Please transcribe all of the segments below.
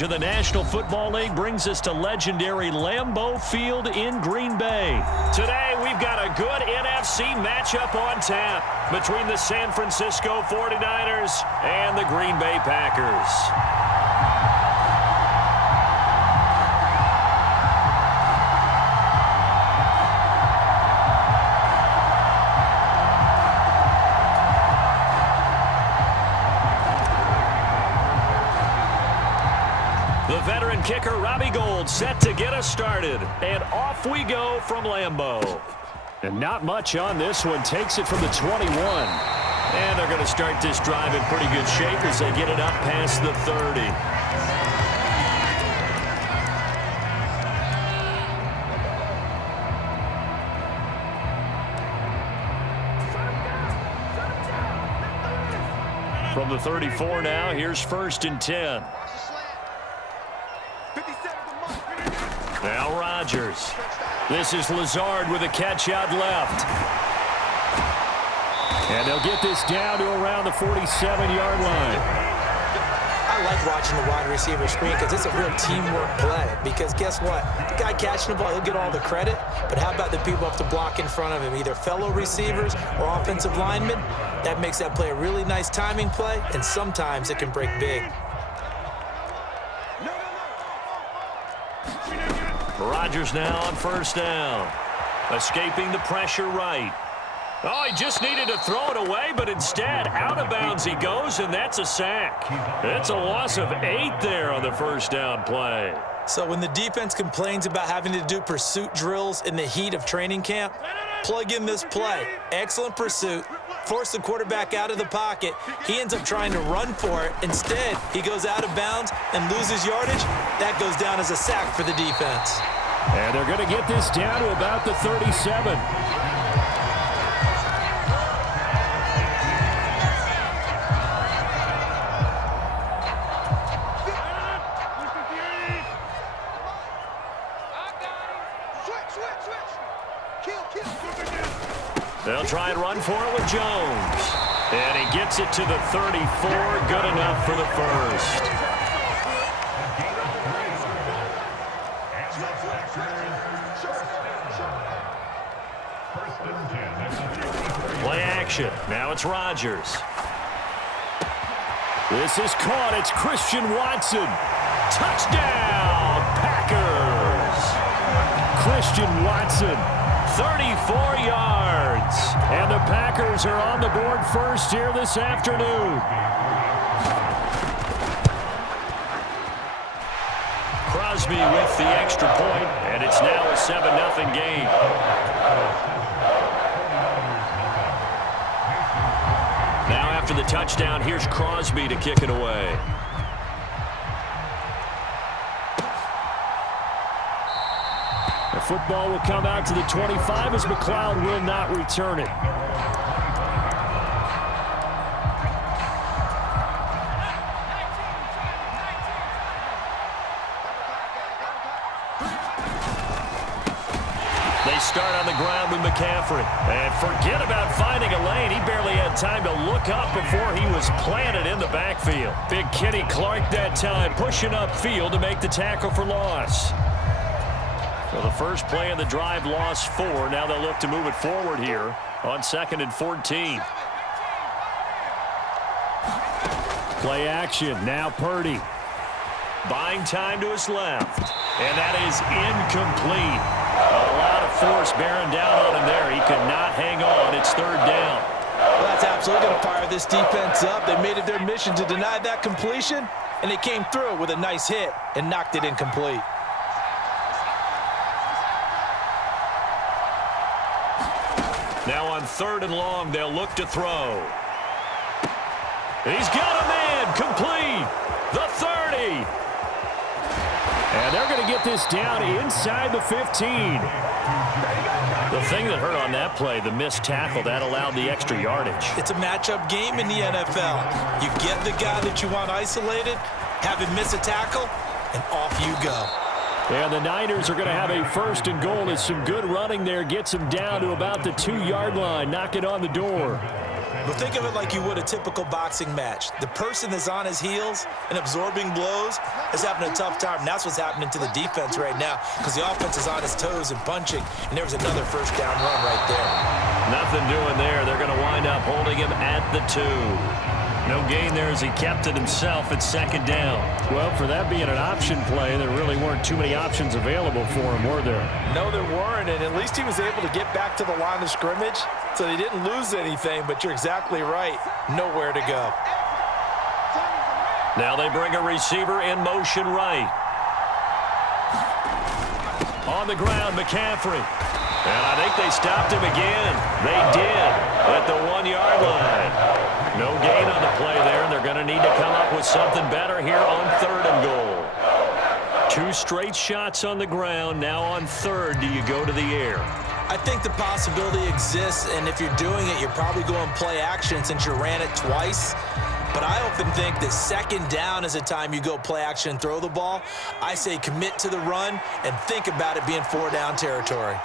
coverage of the National Football League brings us to legendary Lambeau Field in Green Bay. Today, we've got a good NFC matchup on tap between the San Francisco 49ers and the Green Bay Packers. The veteran kicker, Robbie Gould, set to get us started. And off we go from Lambeau. And not much on this one. Takes it from the 21. And they're going to start this drive in pretty good shape as they get it up past the 30. From the 34 now, here's 1st and 10. Now Rodgers. This is Lazard with a catch out left. And they'll get this down to around the 47-yard line. I like watching the wide receiver screen because it's a real teamwork play. Because guess what? The guy catching the ball, he'll get all the credit. But how about the people up to block in front of him, either fellow receivers or offensive linemen? That makes that play a really nice timing play, and sometimes it can break big. Rodgers now on 1st down. Escaping the pressure right. Oh, he just needed to throw it away, but instead, out of bounds he goes, and that's a sack. It's a loss of 8 there on the 1st down play. So when the defense complains about having to do pursuit drills in the heat of training camp, plug in this play. Excellent pursuit. Force the quarterback out of the pocket. He ends up trying to run for it. Instead, he goes out of bounds and loses yardage. That goes down as a sack for the defense. And they're going to get this down to about the 37. They'll try and run for it with Jones. And he gets it to the 34. Good enough for the first. Play action. Now it's Rodgers. This is caught. It's Christian Watson. Touchdown, Packers. Christian Watson, 34 yards. And the Packers are on the board first here this afternoon. Crosby with the extra point, and it's now a 7-0 game. Now after the touchdown, here's Crosby to kick it away. The football will come out to the 25 as McLeod will not return it. They start on the ground with McCaffrey. And forget about finding a lane. He barely had time to look up before he was planted in the backfield. Big Kenny Clark that time pushing upfield to make the tackle for loss. So the first play of the drive lost 4. Now they'll look to move it forward here on 2nd and 14. Play action. Now Purdy. Buying time to his left. And that is incomplete. A lot of force bearing down on him there. He could not hang on. It's 3rd down. Well, that's absolutely going to fire this defense up. They made it their mission to deny that completion, and they came through with a nice hit and knocked it incomplete. Now on 3rd and long, they'll look to throw. He's got a man, complete, the 30. And they're going to get this down inside the 15. The thing that hurt on that play, the missed tackle, that allowed the extra yardage. It's a matchup game in the NFL. You get the guy that you want isolated, have him miss a tackle, and off you go. And the Niners are going to have a 1st and goal as some good running there gets them down to about the 2-yard line. Knock it on the door. But think of it like you would a typical boxing match. The person that's on his heels and absorbing blows is having a tough time. And that's what's happening to the defense right now because the offense is on his toes and punching. And there was another first down run right there. Nothing doing there. They're going to wind up holding him at the 2. No gain there as he kept it himself at second down. Well, for that being an option play, there really weren't too many options available for him, were there? No, there weren't, and at least he was able to get back to the line of scrimmage, so they didn't lose anything, but you're exactly right. Nowhere to go. Now they bring a receiver in motion right. On the ground, McCaffrey. And I think they stopped him again. They did at the 1-yard line. No gain on the play there, and they're going to need to come up with something better here on 3rd and goal. 2 straight shots on the ground. Now on 3rd, do you go to the air? I think the possibility exists, and if you're doing it, you're probably going play action since you ran it twice. But I often think that 2nd down is a time you go play action and throw the ball. I say commit to the run and think about it being 4-down territory.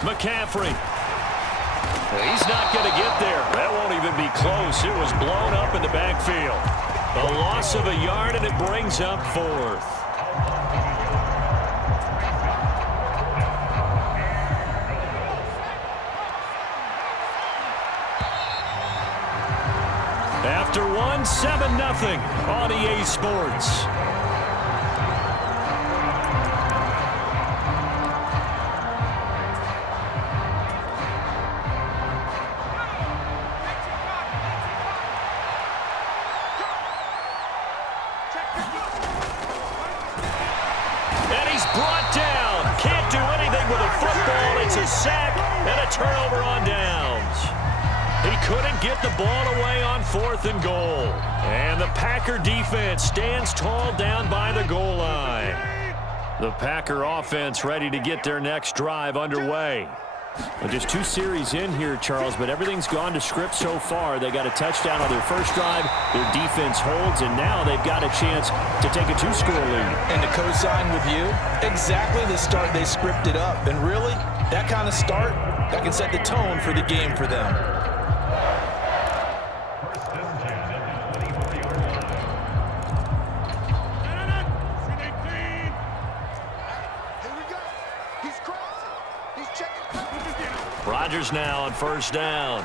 McCaffrey. He's not going to get there. That won't even be close. It was blown up in the backfield. A loss of a yard, and it brings up 4th. After 1, 7-0 on EA Sports. Sack and a turnover on downs. He couldn't get the ball away on 4th and goal. And the Packer defense stands tall down by the goal line. The Packer offense ready to get their next drive underway. Well, just 2 series in here, Charles, but everything's gone to script so far. They got a touchdown on their first drive. Their defense holds, and now they've got a chance to take a 2-score lead. And to co-sign with you, exactly the start they scripted up. And really, that kind of start, that can set the tone for the game for them. Rodgers now on 1st down.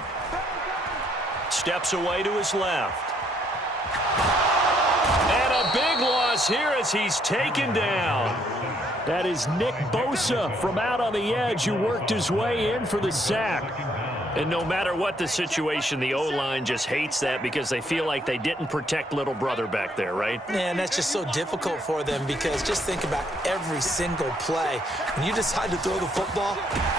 Steps away to his left. And a big loss here as he's taken down. That is Nick Bosa from out on the edge who worked his way in for the sack. And no matter what the situation, the O-line just hates that because they feel like they didn't protect little brother back there, right? Man, that's just so difficult for them because just think about every single play. When you decide to throw the football,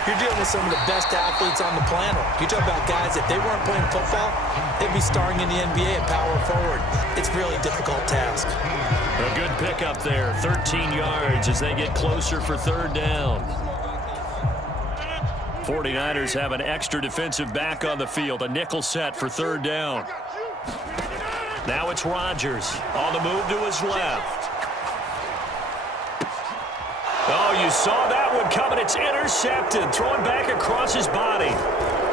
you're dealing with some of the best athletes on the planet. You talk about guys, if they weren't playing football, they'd be starring in the NBA at power forward. It's a really difficult task. A good pickup there, 13 yards as they get closer for 3rd down. 49ers have an extra defensive back on the field, a nickel set for 3rd down. Now it's Rodgers on the move to his left. Oh, you saw that one coming. It's intercepted, throwing back across his body.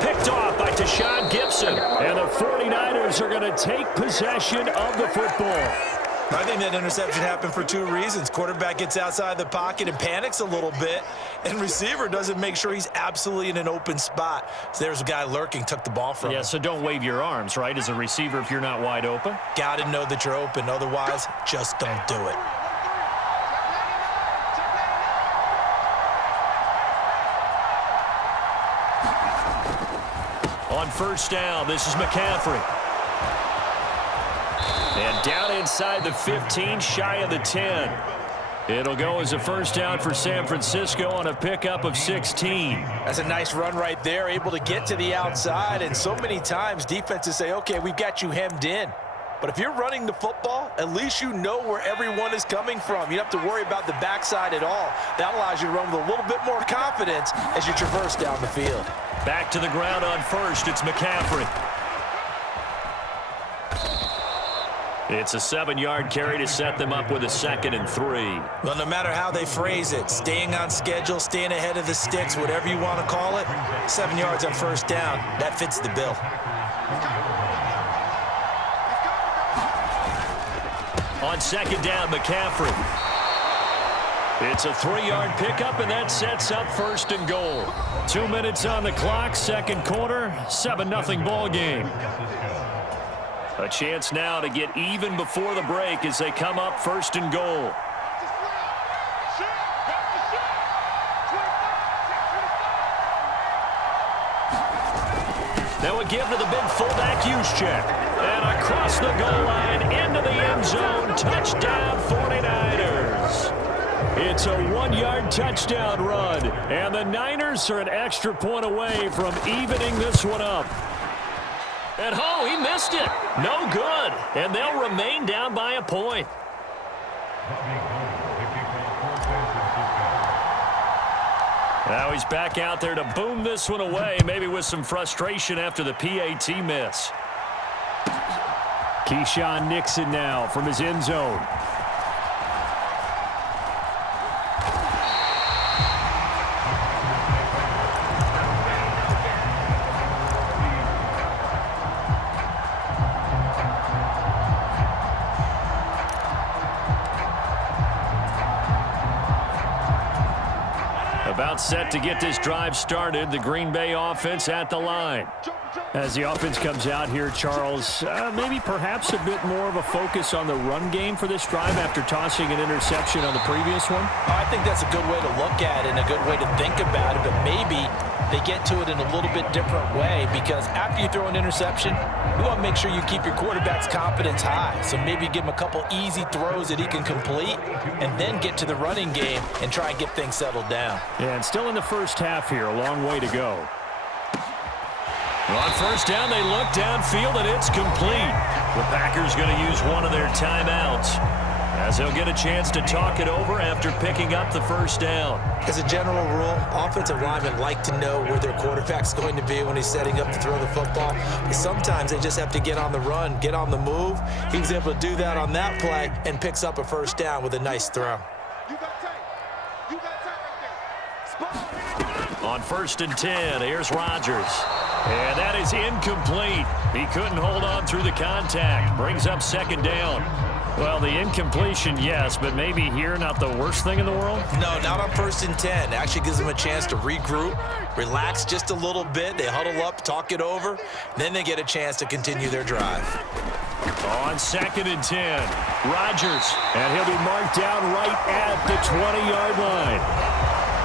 Picked off by Tashawn Gibson. And the 49ers are going to take possession of the football. I think that interception happened for 2 reasons. Quarterback gets outside the pocket and panics a little bit, and receiver doesn't make sure he's absolutely in an open spot. So there's a guy lurking, took the ball from him. Yeah, so don't wave your arms, right, as a receiver if you're not wide open? Got to know that you're open. Otherwise, just don't do it. On 1st down, this is McCaffrey. And down inside the 15, shy of the 10. It'll go as a 1st down for San Francisco on a pickup of 16. That's a nice run right there, able to get to the outside. And so many times defenses say, okay, we've got you hemmed in. But if you're running the football, at least you know where everyone is coming from. You don't have to worry about the backside at all. That allows you to run with a little bit more confidence as you traverse down the field. Back to the ground on 1st, it's McCaffrey. It's a 7-yard carry to set them up with a 2nd and 3. Well, no matter how they phrase it, staying on schedule, staying ahead of the sticks, whatever you want to call it, 7 yards on first down, that fits the bill. On 2nd down, McCaffrey. It's a 3-yard pickup, and that sets up 1st and goal. 2 minutes on the clock, 2nd quarter, 7-0 ball game. A chance now to get even before the break as they come up 1st and goal. Now a give to the big fullback Juszczyk. And across the goal line into the end zone. Touchdown 49ers. It's a 1-yard touchdown run. And the Niners are an extra point away from evening this one up. And oh, he missed it. No good. And they'll remain down by a point. Now he's back out there to boom this one away, maybe with some frustration after the PAT miss. Keyshawn Nixon now from his end zone. About set to get this drive started. The Green Bay offense at the line. As the offense comes out here, Charles, maybe perhaps a bit more of a focus on the run game for this drive after tossing an interception on the previous one? I think that's a good way to look at it and a good way to think about it, but maybe they get to it in a little bit different way, because after you throw an interception, you want to make sure you keep your quarterback's confidence high. So maybe give him a couple easy throws that he can complete and then get to the running game and try and get things settled down. Yeah, and still in the first half here, a long way to go. On first down, they look downfield, and it's complete. The Packers going to use one of their timeouts, as they'll get a chance to talk it over after picking up the first down. As a general rule, offensive linemen like to know where their quarterback's going to be when he's setting up to throw the football. But sometimes they just have to get on the run, get on the move. He was able to do that on that play and picks up a first down with a nice throw. On 1st and 10, here's Rodgers. And that is incomplete. He couldn't hold on through the contact. Brings up 2nd down. Well, the incompletion, yes, but maybe here not the worst thing in the world? No, not on 1st and 10. It actually gives them a chance to regroup, relax just a little bit. They huddle up, talk it over. Then they get a chance to continue their drive. On 2nd and 10, Rodgers. And he'll be marked down right at the 20-yard line.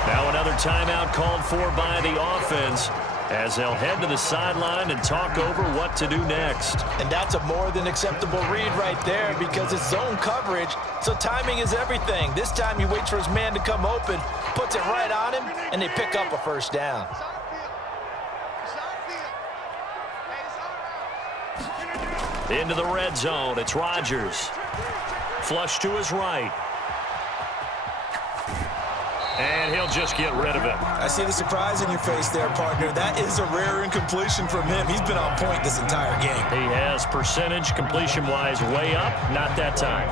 Now another timeout called for by the offense, as they'll head to the sideline and talk over what to do next. And that's a more than acceptable read right there, because it's zone coverage, so timing is everything. This time he waits for his man to come open, puts it right on him, and they pick up a first down. Into the red zone, it's Rodgers. Flush to his right. And he'll just get rid of it. I see the surprise in your face there, partner. That is a rare incompletion from him. He's been on point this entire game. He has percentage completion-wise way up. Not that time.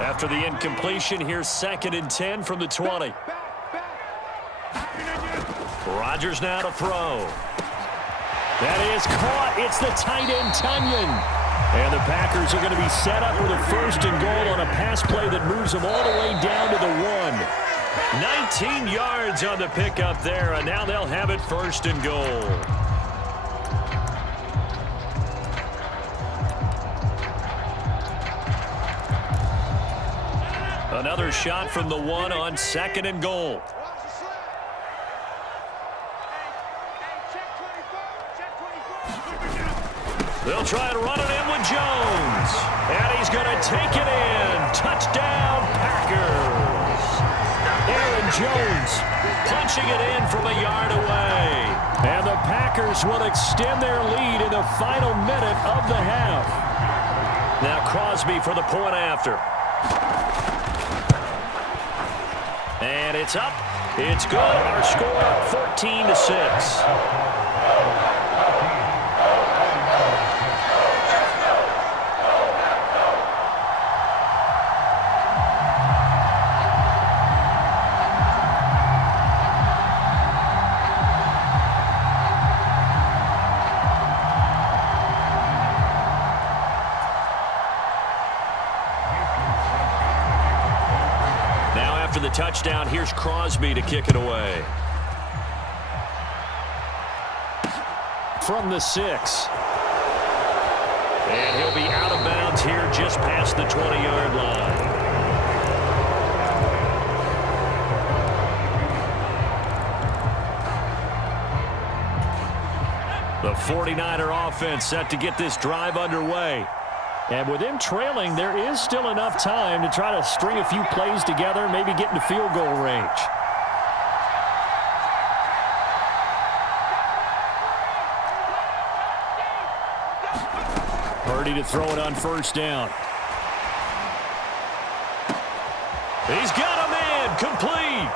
After the incompletion, here's 2nd and 10 from the 20. Rodgers now to throw. That is caught. It's the tight end, Tunyon. And the Packers are going to be set up with a 1st and goal on a pass play that moves them all the way down to the 1. 19 yards on the pickup there, and now they'll have it 1st and goal. Another shot from the 1 on 2nd and goal. They'll try to run it in with Jones. And he's going to take it in. Touchdown, Packers. Aaron Jones punching it in from a yard away. And the Packers will extend their lead in the final minute of the half. Now Crosby for the point after. And it's up. It's good. Our score, 14-6. After the touchdown, here's Crosby to kick it away. From the 6. And he'll be out of bounds here just past the 20-yard line. The 49er offense set to get this drive underway. And with them trailing, there is still enough time to try to string a few plays together, maybe get into field goal range. Purdy to throw it on first down. He's got a man, complete.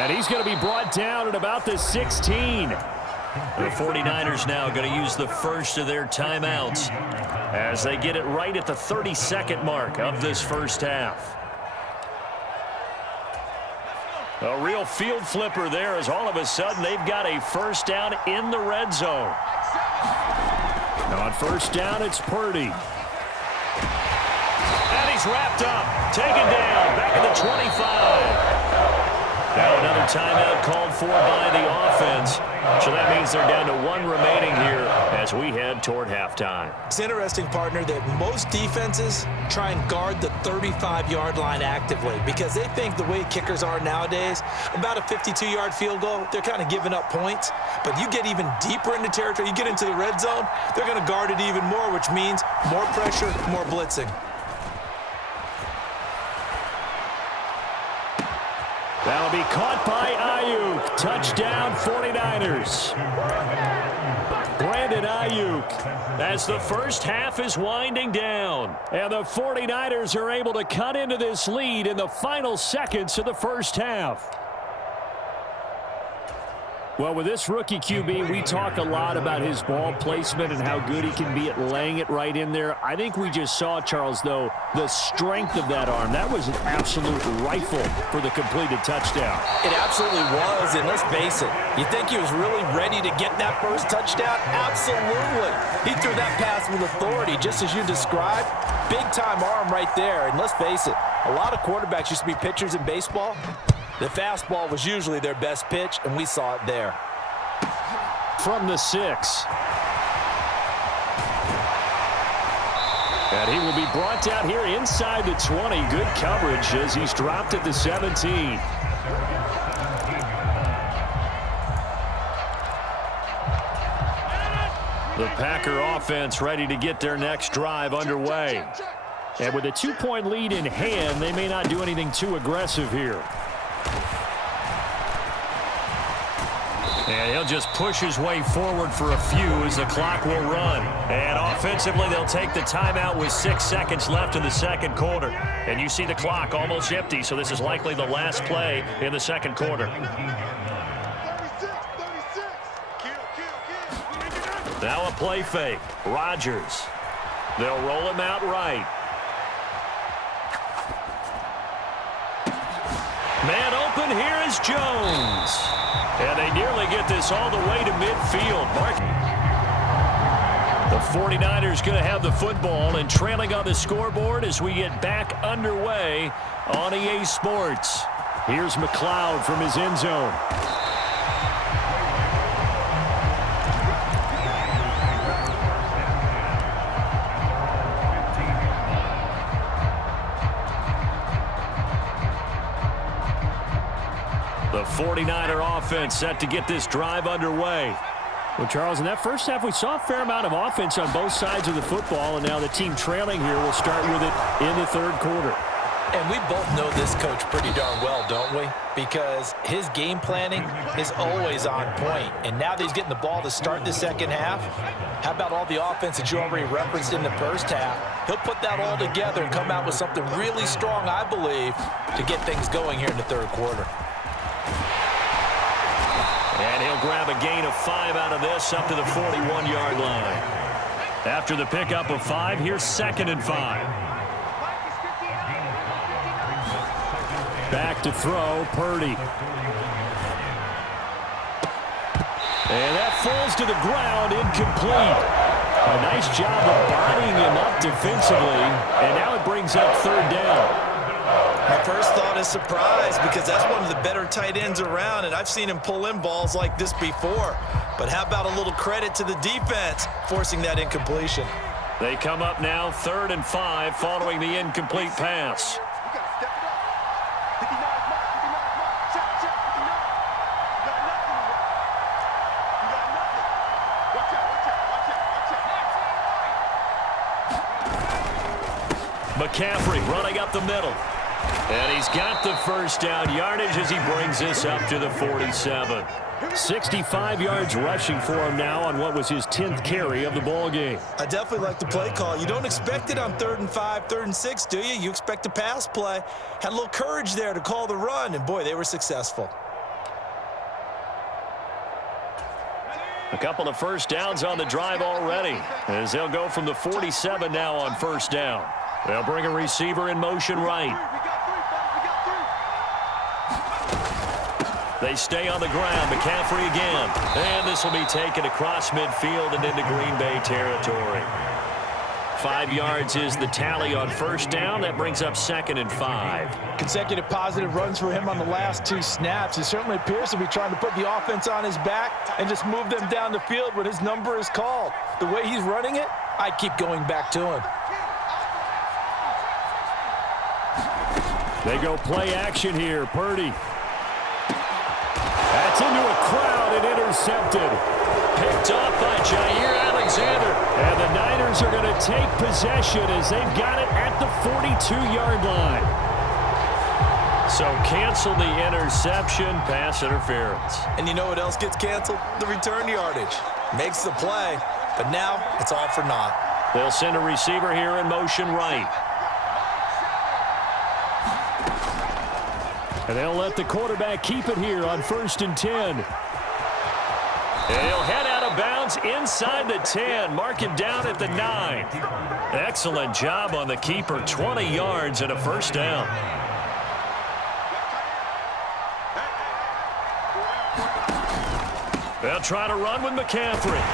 And he's going to be brought down at about the 16. The 49ers now going to use the first of their timeouts as they get it right at the 32nd mark of this first half. A real field flipper there as all of a sudden they've got a first down in the red zone. On first down, it's Purdy. And he's wrapped up, taken down, back at the 25. Now another timeout called for by the offense. So that means they're down to one remaining here as we head toward halftime. It's interesting, partner, that most defenses try and guard the 35-yard line actively because they think the way kickers are nowadays, about a 52-yard field goal, they're kind of giving up points. But you get even deeper into territory, you get into the red zone, they're going to guard it even more, which means more pressure, more blitzing. That'll be caught by Ayuk. Touchdown, 49ers. Brandon Ayuk. As the first half is winding down. And the 49ers are able to cut into this lead in the final seconds of the first half. Well, with this rookie QB, we talk a lot about his ball placement and how good he can be at laying it right in there. I think we just saw, Charles, though, the strength of that arm. That was an absolute rifle for the completed touchdown. It absolutely was, and let's face it, you think he was really ready to get that first touchdown? Absolutely. He threw that pass with authority, just as you described. Big-time arm right there, and let's face it, a lot of quarterbacks used to be pitchers in baseball. The fastball was usually their best pitch, and we saw it there. From the 6. And he will be brought down here inside the 20. Good coverage as he's dropped at the 17. The Packer offense ready to get their next drive underway. And with a 2-point lead in hand, they may not do anything too aggressive here. And he'll just push his way forward for a few as the clock will run. And offensively, they'll take the timeout with 6 seconds left in the second quarter. And you see the clock almost empty, so this is likely the last play in the second quarter. Now a play fake. Rodgers. They'll roll him out right. Man open, here is Jones. And they nearly get this all the way to midfield. The 49ers going to have the football and trailing on the scoreboard as we get back underway on EA Sports. Here's McLeod from his end zone. The 49er offense set to get this drive underway. Well, Charles, in that first half, we saw a fair amount of offense on both sides of the football, and now the team trailing here will start with it in the third quarter. And we both know this coach pretty darn well, don't we? Because his game planning is always on point. And now that he's getting the ball to start the second half, how about all the offense that you already referenced in the first half? He'll put that all together and come out with something really strong, I believe, to get things going here in the third quarter. And he'll grab a gain of 5 out of this up to the 41-yard line. After the pickup of 5, here's 2nd and 5. Back to throw, Purdy. And that falls to the ground, incomplete. A nice job of bodying him up defensively, and now it brings up third down. My first thought is surprise, because that's one of the better tight ends around, and I've seen him pull in balls like this before. But how about a little credit to the defense forcing that incompletion? They come up now 3rd and 5 following the incomplete pass. McCaffrey running up the middle. And he's got the first down yardage as he brings this up to the 47. 65 yards rushing for him now on what was his 10th carry of the ball game. I definitely like the play call. You don't expect it on 3rd and 5, 3rd and 6, do you? You expect a pass play. Had a little courage there to call the run, and boy, they were successful. A couple of first downs on the drive already, as they'll go from the 47 now on first down. They'll bring a receiver in motion right. They stay on the ground. McCaffrey again. And this will be taken across midfield and into Green Bay territory. 5 yards is the tally on first down. That brings up 2nd and 5. Consecutive positive runs for him on the last 2 snaps. He certainly appears to be trying to put the offense on his back and just move them down the field when his number is called. The way he's running it, I'd keep going back to him. They go play action here. Purdy. That's into a crowd and intercepted. Picked off by Jair Alexander. And the Niners are going to take possession as they've got it at the 42-yard line. So cancel the interception, pass interference. And you know what else gets canceled? The return yardage. Makes the play, but now it's all for naught. They'll send a receiver here in motion right. And they'll let the quarterback keep it here on 1st and 10. And he'll head out of bounds inside the 10. Mark him down at the 9. Excellent job on the keeper. 20 yards and a first down. They'll try to run with McCaffrey.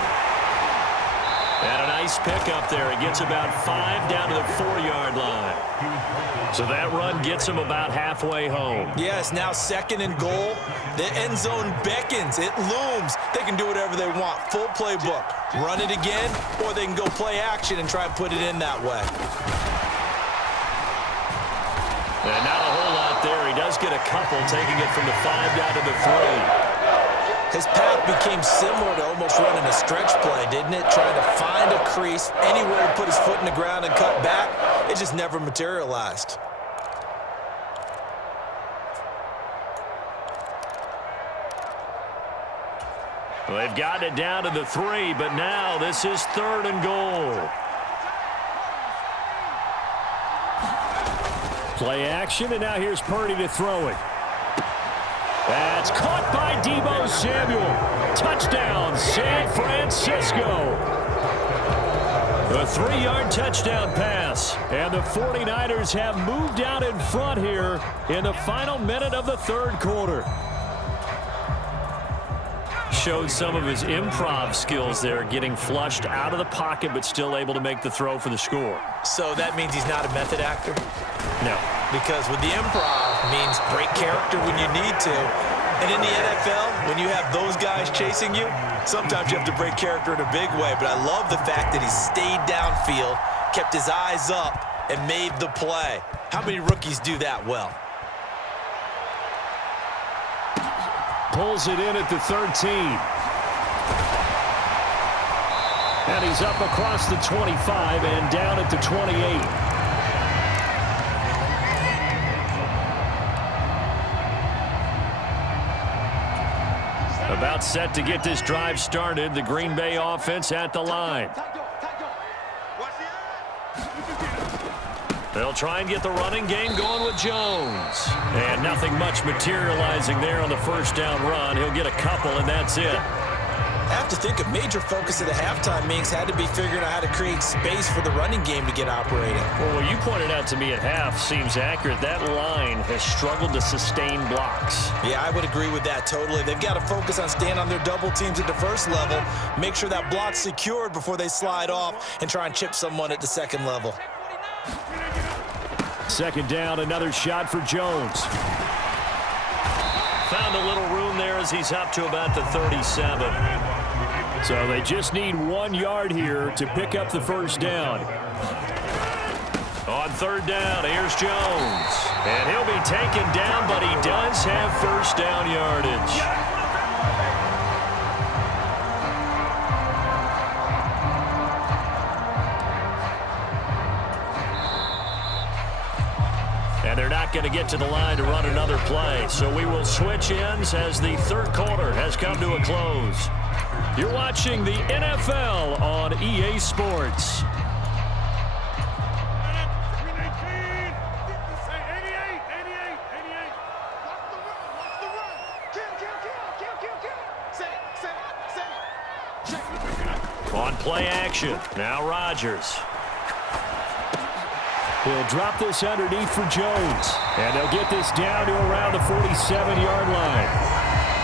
And a nice pickup there. It gets about 5 down to the 4-yard line. So that run gets him about halfway home. Yes, now 2nd and goal. The end zone beckons. It looms. They can do whatever they want. Full playbook. Run it again, or they can go play action and try and put it in that way. And not a whole lot there. He does get a couple, taking it from the 5 down to the 3. His path became similar to almost running a stretch play, didn't it? Trying to find a crease, anywhere to put his foot in the ground and cut back. It just never materialized. Well, they've gotten it down to the 3, but now this is 3rd and goal. Play action, and now here's Purdy to throw it. That's caught by Deebo Samuel. Touchdown, San Francisco. A 3-yard touchdown pass. And the 49ers have moved out in front here in the final minute of the 3rd quarter. Showed some of his improv skills there, getting flushed out of the pocket but still able to make the throw for the score. So that means he's not a method actor? No. Because with the improv means break character when you need to. And in the NFL, when you have those guys chasing you, sometimes you have to break character in a big way. But I love the fact that he stayed downfield, kept his eyes up, and made the play. How many rookies do that well? Pulls it in at the 13. And he's up across the 25 and down at the 28. About set to get this drive started. The Green Bay offense at the line. They'll try and get the running game going with Jones. And nothing much materializing there on the first down run. He'll get a couple, and that's it. I have to think a major focus of the halftime meetings had to be figuring out how to create space for the running game to get operating. Well, what you pointed out to me at half seems accurate. That line has struggled to sustain blocks. Yeah, I would agree with that totally. They've got to focus on staying on their double teams at the first level, make sure that block's secured before they slide off and try and chip someone at the second level. Second down, another shot for Jones. Found a little room there as he's up to about the 37. So they just need 1 yard here to pick up the first down. On third down, here's Jones. And he'll be taken down, but he does have first down yardage. And they're not going to get to the line to run another play. So we will switch ends as the third quarter has come to a close. You're watching the NFL on EA Sports. On play action, now Rodgers. He'll drop this underneath for Jones. And they'll get this down to around the 47-yard line.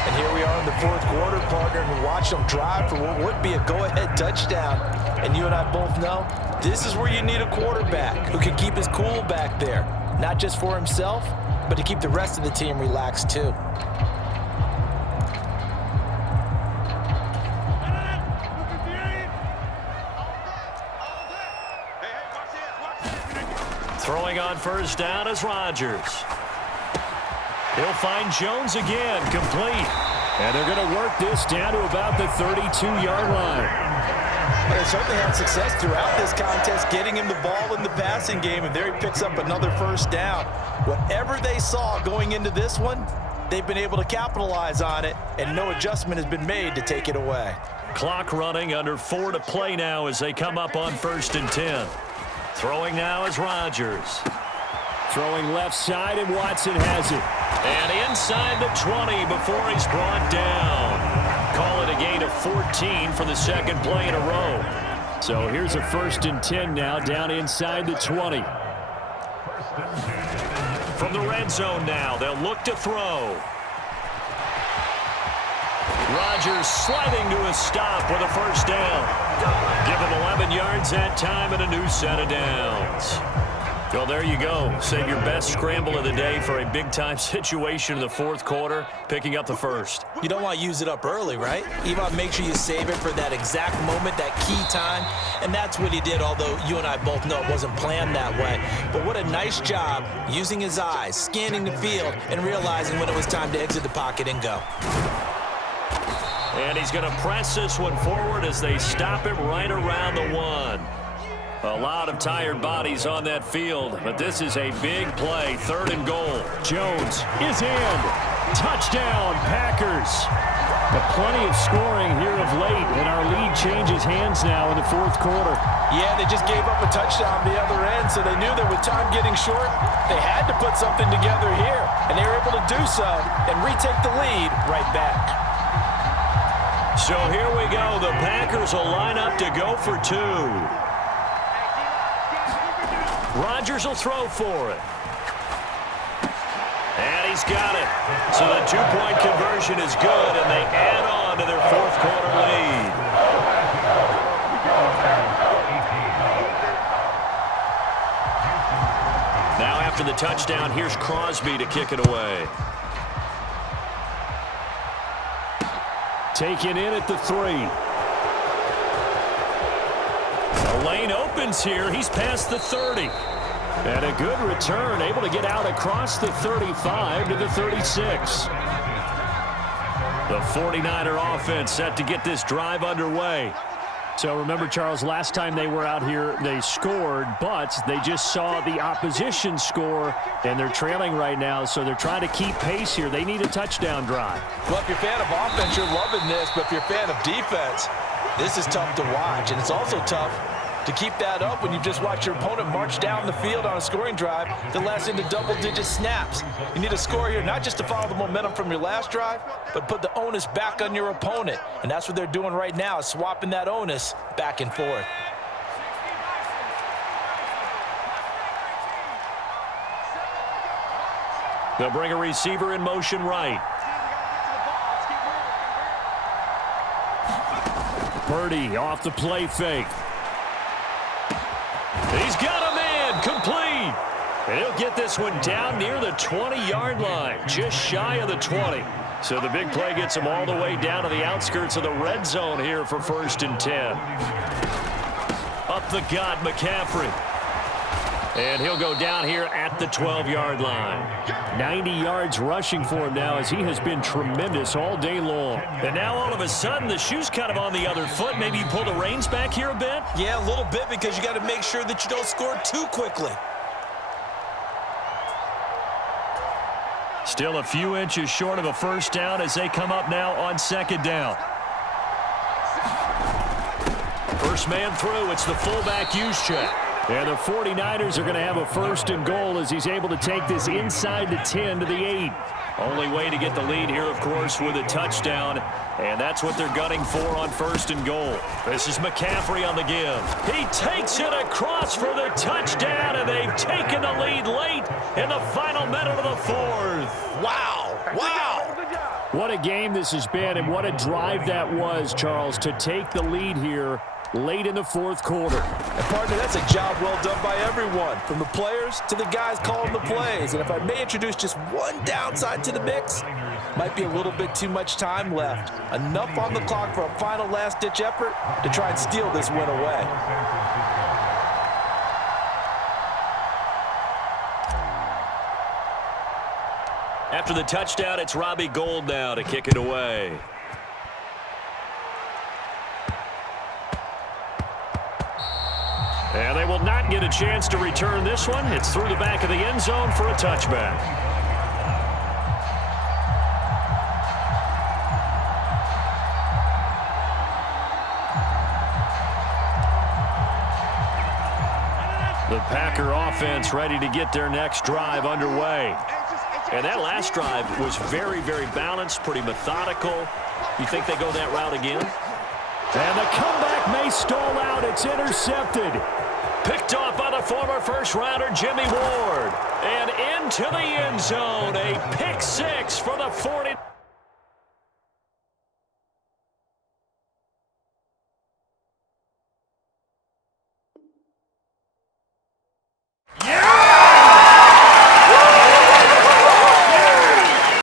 And here we are in the fourth quarter, partner, and watch them drive for what would be a go-ahead touchdown. And you and I both know this is where you need a quarterback who can keep his cool back there. Not just for himself, but to keep the rest of the team relaxed too. Throwing on first down is Rodgers. He'll find Jones again, complete. And they're going to work this down to about the 32-yard line. They certainly had success throughout this contest, getting him the ball in the passing game, and there he picks up another first down. Whatever they saw going into this one, they've been able to capitalize on it, and no adjustment has been made to take it away. Clock running, under 4 to play now as they come up on 1st and 10. Throwing now is Rodgers. Throwing left side, and Watson has it. And inside the 20 before he's brought down. Call it a gain of 14 for the second play in a row. So here's a 1st and 10 now, down inside the 20. From the red zone now, they'll look to throw. Rodgers sliding to a stop with a first down. Give him 11 yards that time and a new set of downs. Well, there you go. Save your best scramble of the day for a big-time situation in the fourth quarter, picking up the first. You don't want to use it up early, right? You want to make sure you save it for that exact moment, that key time. And that's what he did, although you and I both know it wasn't planned that way. But what a nice job using his eyes, scanning the field, and realizing when it was time to exit the pocket and go. And he's going to press this one forward as they stop him right around the 1. A lot of tired bodies on that field, but this is a big play, 3rd and goal. Jones is in. Touchdown, Packers. But plenty of scoring here of late, and our lead changes hands now in the fourth quarter. Yeah, they just gave up a touchdown on the other end, so they knew that with time getting short, they had to put something together here, and they were able to do so and retake the lead right back. So here we go. The Packers will line up to go for 2. Rodgers will throw for it. And he's got it. So the 2-point conversion is good, and they add on to their fourth quarter lead. Now after the touchdown, here's Crosby to kick it away. Taken in at the 3. The lane opens here. He's past the 30. And a good return, able to get out across the 35 to the 36. The 49er offense set to get this drive underway. So remember, Charles, last time they were out here, they scored, but they just saw the opposition score, and they're trailing right now, so they're trying to keep pace here. They need a touchdown drive. Well, if you're a fan of offense, you're loving this, but if you're a fan of defense, this is tough to watch, and it's also tough to keep that up when you just watch your opponent march down the field on a scoring drive that lasts into double-digit snaps. You need a score here, not just to follow the momentum from your last drive, but put the onus back on your opponent. And that's what they're doing right now, is swapping that onus back and forth. They'll bring a receiver in motion right. Purdy off the play fake. He's got a man, complete. And he'll get this one down near the 20-yard line, just shy of the 20. So the big play gets him all the way down to the outskirts of the red zone here for 1st and 10. Up the gut, McCaffrey. And he'll go down here at the 12-yard line. 90 yards rushing for him now as he has been tremendous all day long. And now all of a sudden the shoe's kind of on the other foot. Maybe you pull the reins back here a bit? Yeah, a little bit because you got to make sure that you don't score too quickly. Still a few inches short of a first down as they come up now on 2nd down. First man through, it's the fullback use check. And the 49ers are going to have a 1st and goal as he's able to take this inside the 10 to the 8. Only way to get the lead here, of course, with a touchdown. And that's what they're gunning for on 1st and goal. This is McCaffrey on the give. He takes it across for the touchdown, and they've taken the lead late in the final minute of the 4th. Wow. Wow. What a game this has been, and what a drive that was, Charles, to take the lead here late in the 4th quarter. And partner, that's a job well done by everyone, from the players to the guys calling the plays. And if I may introduce just one downside to the mix, might be a little bit too much time left. Enough on the clock for a final last-ditch effort to try and steal this win away. After the touchdown, it's Robbie Gould now to kick it away. And they will not get a chance to return this one. It's through the back of the end zone for a touchback. The Packer offense ready to get their next drive underway. And that last drive was very, very balanced, pretty methodical. You think they go that route again? And the comeback may stall out. It's intercepted. Picked off by the former first-rounder Jimmy Ward. And into the end zone, a pick 6 for the 40.